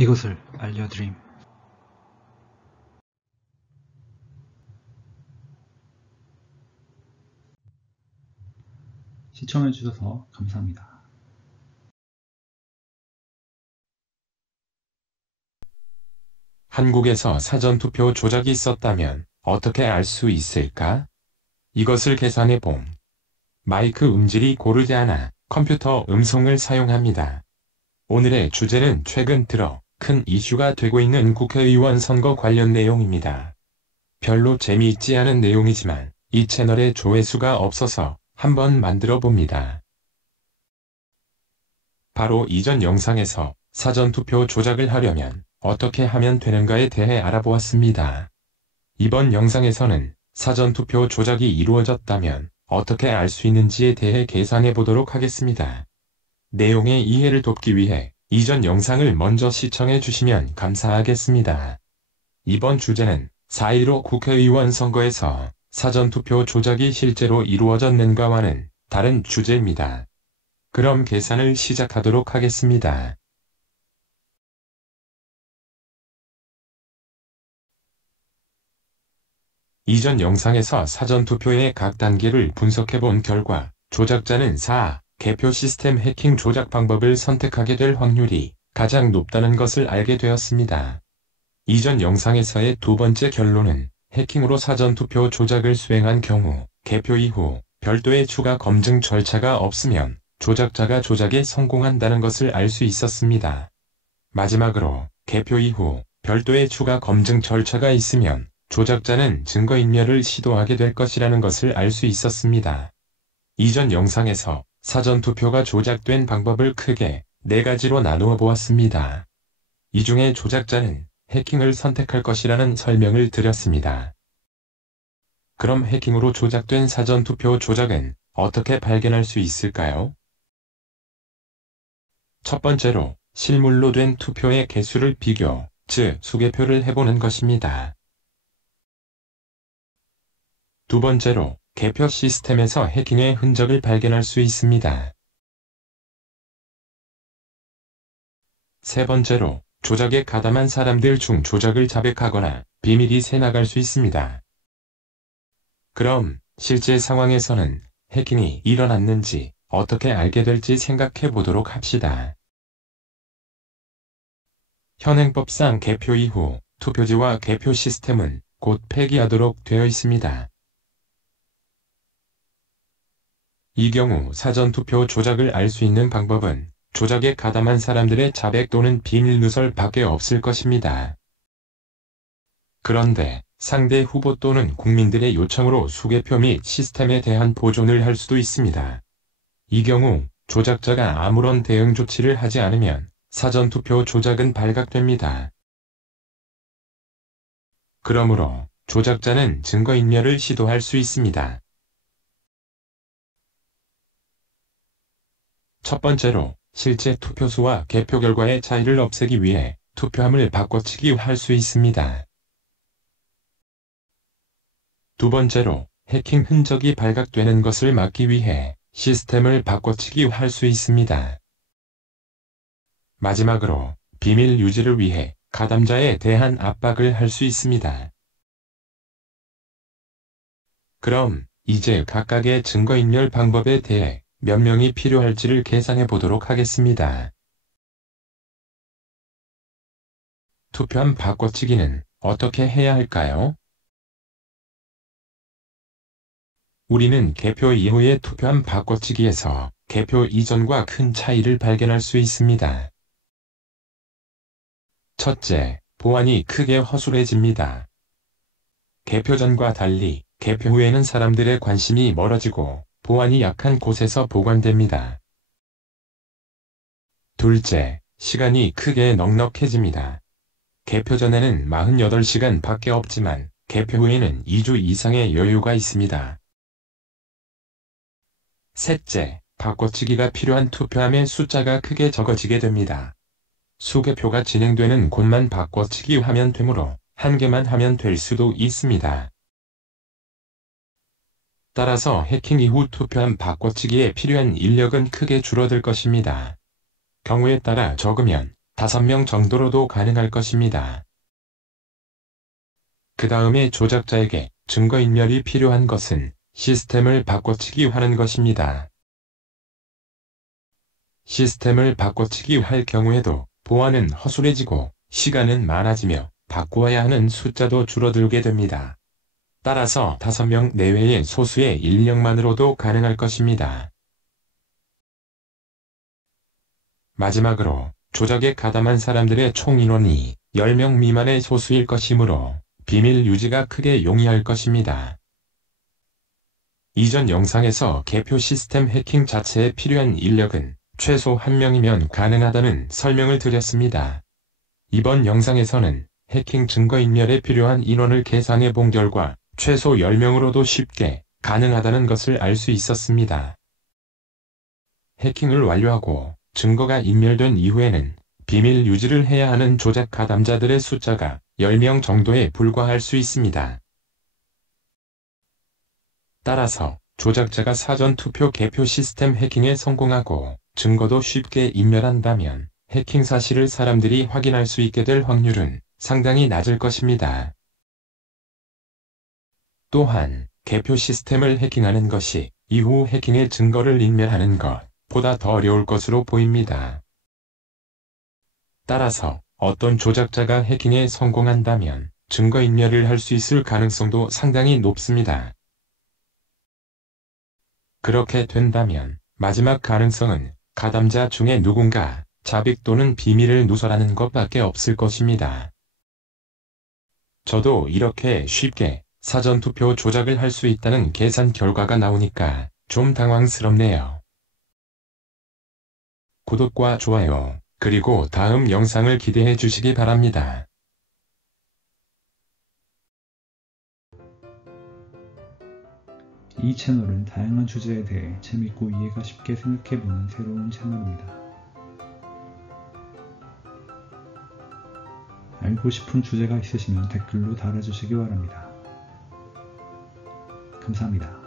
이것을 알려드림. 시청해주셔서 감사합니다. 한국에서 사전투표 조작이 있었다면 어떻게 알 수 있을까? 이것을 계산해봄. 마이크 음질이 고르지 않아 컴퓨터 음성을 사용합니다. 오늘의 주제는 최근 들어 큰 이슈가 되고 있는 국회의원 선거 관련 내용입니다. 별로 재미있지 않은 내용이지만 이 채널에 조회수가 없어서 한번 만들어 봅니다. 바로 이전 영상에서 사전투표 조작을 하려면 어떻게 하면 되는가에 대해 알아보았습니다. 이번 영상에서는 사전투표 조작이 이루어졌다면 어떻게 알 수 있는지에 대해 계산해 보도록 하겠습니다. 내용의 이해를 돕기 위해 이전 영상을 먼저 시청해 주시면 감사하겠습니다. 이번 주제는 4.15 국회의원 선거에서 사전투표 조작이 실제로 이루어졌는가와는 다른 주제입니다. 그럼 계산을 시작하도록 하겠습니다. 이전 영상에서 사전투표의 각 단계를 분석해본 결과 조작자는 4. 개표 시스템 해킹 조작 방법을 선택하게 될 확률이 가장 높다는 것을 알게 되었습니다. 이전 영상에서의 두 번째 결론은 해킹으로 사전투표 조작을 수행한 경우 개표 이후 별도의 추가 검증 절차가 없으면 조작자가 조작에 성공한다는 것을 알 수 있었습니다. 마지막으로 개표 이후 별도의 추가 검증 절차가 있으면 조작자는 증거인멸을 시도하게 될 것이라는 것을 알 수 있었습니다. 이전 영상에서 사전투표가 조작된 방법을 크게 4가지로 나누어 보았습니다. 이 중에 조작자는 해킹을 선택할 것이라는 설명을 드렸습니다. 그럼 해킹으로 조작된 사전투표 조작은 어떻게 발견할 수 있을까요? 첫 번째로 실물로 된 투표의 개수를 비교, 즉 수개표를 해보는 것입니다. 두 번째로 개표 시스템에서 해킹의 흔적을 발견할 수 있습니다. 세 번째로 조작에 가담한 사람들 중 조작을 자백하거나 비밀이 새나갈 수 있습니다. 그럼 실제 상황에서는 해킹이 일어났는지 어떻게 알게 될지 생각해 보도록 합시다. 현행법상 개표 이후 투표지와 개표 시스템은 곧 폐기하도록 되어 있습니다. 이 경우 사전투표 조작을 알 수 있는 방법은 조작에 가담한 사람들의 자백 또는 비밀 누설 밖에 없을 것입니다. 그런데 상대 후보 또는 국민들의 요청으로 수개표 및 시스템에 대한 보존을 할 수도 있습니다. 이 경우 조작자가 아무런 대응 조치를 하지 않으면 사전투표 조작은 발각됩니다. 그러므로 조작자는 증거인멸을 시도할 수 있습니다. 첫 번째로 실제 투표수와 개표 결과의 차이를 없애기 위해 투표함을 바꿔치기 할 수 있습니다. 두 번째로 해킹 흔적이 발각되는 것을 막기 위해 시스템을 바꿔치기 할 수 있습니다. 마지막으로 비밀 유지를 위해 가담자에 대한 압박을 할 수 있습니다. 그럼 이제 각각의 증거인멸 방법에 대해 몇 명이 필요할지를 계산해 보도록 하겠습니다. 투표함 바꿔치기는 어떻게 해야 할까요? 우리는 개표 이후의 투표함 바꿔치기에서 개표 이전과 큰 차이를 발견할 수 있습니다. 첫째, 보안이 크게 허술해집니다. 개표 전과 달리 개표 후에는 사람들의 관심이 멀어지고 보안이 약한 곳에서 보관됩니다. 둘째, 시간이 크게 넉넉해집니다. 개표 전에는 48시간 밖에 없지만 개표 후에는 2주 이상의 여유가 있습니다. 셋째, 바꿔치기가 필요한 투표함의 숫자가 크게 적어지게 됩니다. 수개표가 진행되는 곳만 바꿔치기 하면 되므로 한 개만 하면 될 수도 있습니다. 따라서 해킹 이후 투표함 바꿔치기에 필요한 인력은 크게 줄어들 것입니다. 경우에 따라 적으면 5명 정도로도 가능할 것입니다. 그 다음에 조작자에게 증거인멸이 필요한 것은 시스템을 바꿔치기 하는 것입니다. 시스템을 바꿔치기 할 경우에도 보안은 허술해지고 시간은 많아지며 바꾸어야 하는 숫자도 줄어들게 됩니다. 따라서 5명 내외의 소수의 인력만으로도 가능할 것입니다. 마지막으로 조작에 가담한 사람들의 총 인원이 10명 미만의 소수일 것이므로 비밀 유지가 크게 용이할 것입니다. 이전 영상에서 개표 시스템 해킹 자체에 필요한 인력은 최소 1명이면 가능하다는 설명을 드렸습니다. 이번 영상에서는 해킹 증거인멸에 필요한 인원을 계산해 본 결과 최소 10명으로도 쉽게 가능하다는 것을 알 수 있었습니다. 해킹을 완료하고 증거가 인멸된 이후에는 비밀 유지를 해야 하는 조작 가담자들의 숫자가 10명 정도에 불과할 수 있습니다. 따라서 조작자가 사전투표 개표 시스템 해킹에 성공하고 증거도 쉽게 인멸한다면 해킹 사실을 사람들이 확인할 수 있게 될 확률은 상당히 낮을 것입니다. 또한 개표 시스템을 해킹하는 것이 이후 해킹의 증거를 인멸하는 것보다 더 어려울 것으로 보입니다. 따라서 어떤 조작자가 해킹에 성공한다면 증거인멸을 할 수 있을 가능성도 상당히 높습니다. 그렇게 된다면 마지막 가능성은 가담자 중에 누군가 자빅 또는 비밀을 누설하는 것밖에 없을 것입니다. 저도 이렇게 쉽게 사전투표 조작을 할 수 있다는 계산 결과가 나오니까 좀 당황스럽네요. 구독과 좋아요, 그리고 다음 영상을 기대해 주시기 바랍니다. 이 채널은 다양한 주제에 대해 재밌고 이해가 쉽게 생각해보는 새로운 채널입니다. 알고 싶은 주제가 있으시면 댓글로 달아주시기 바랍니다. 감사합니다.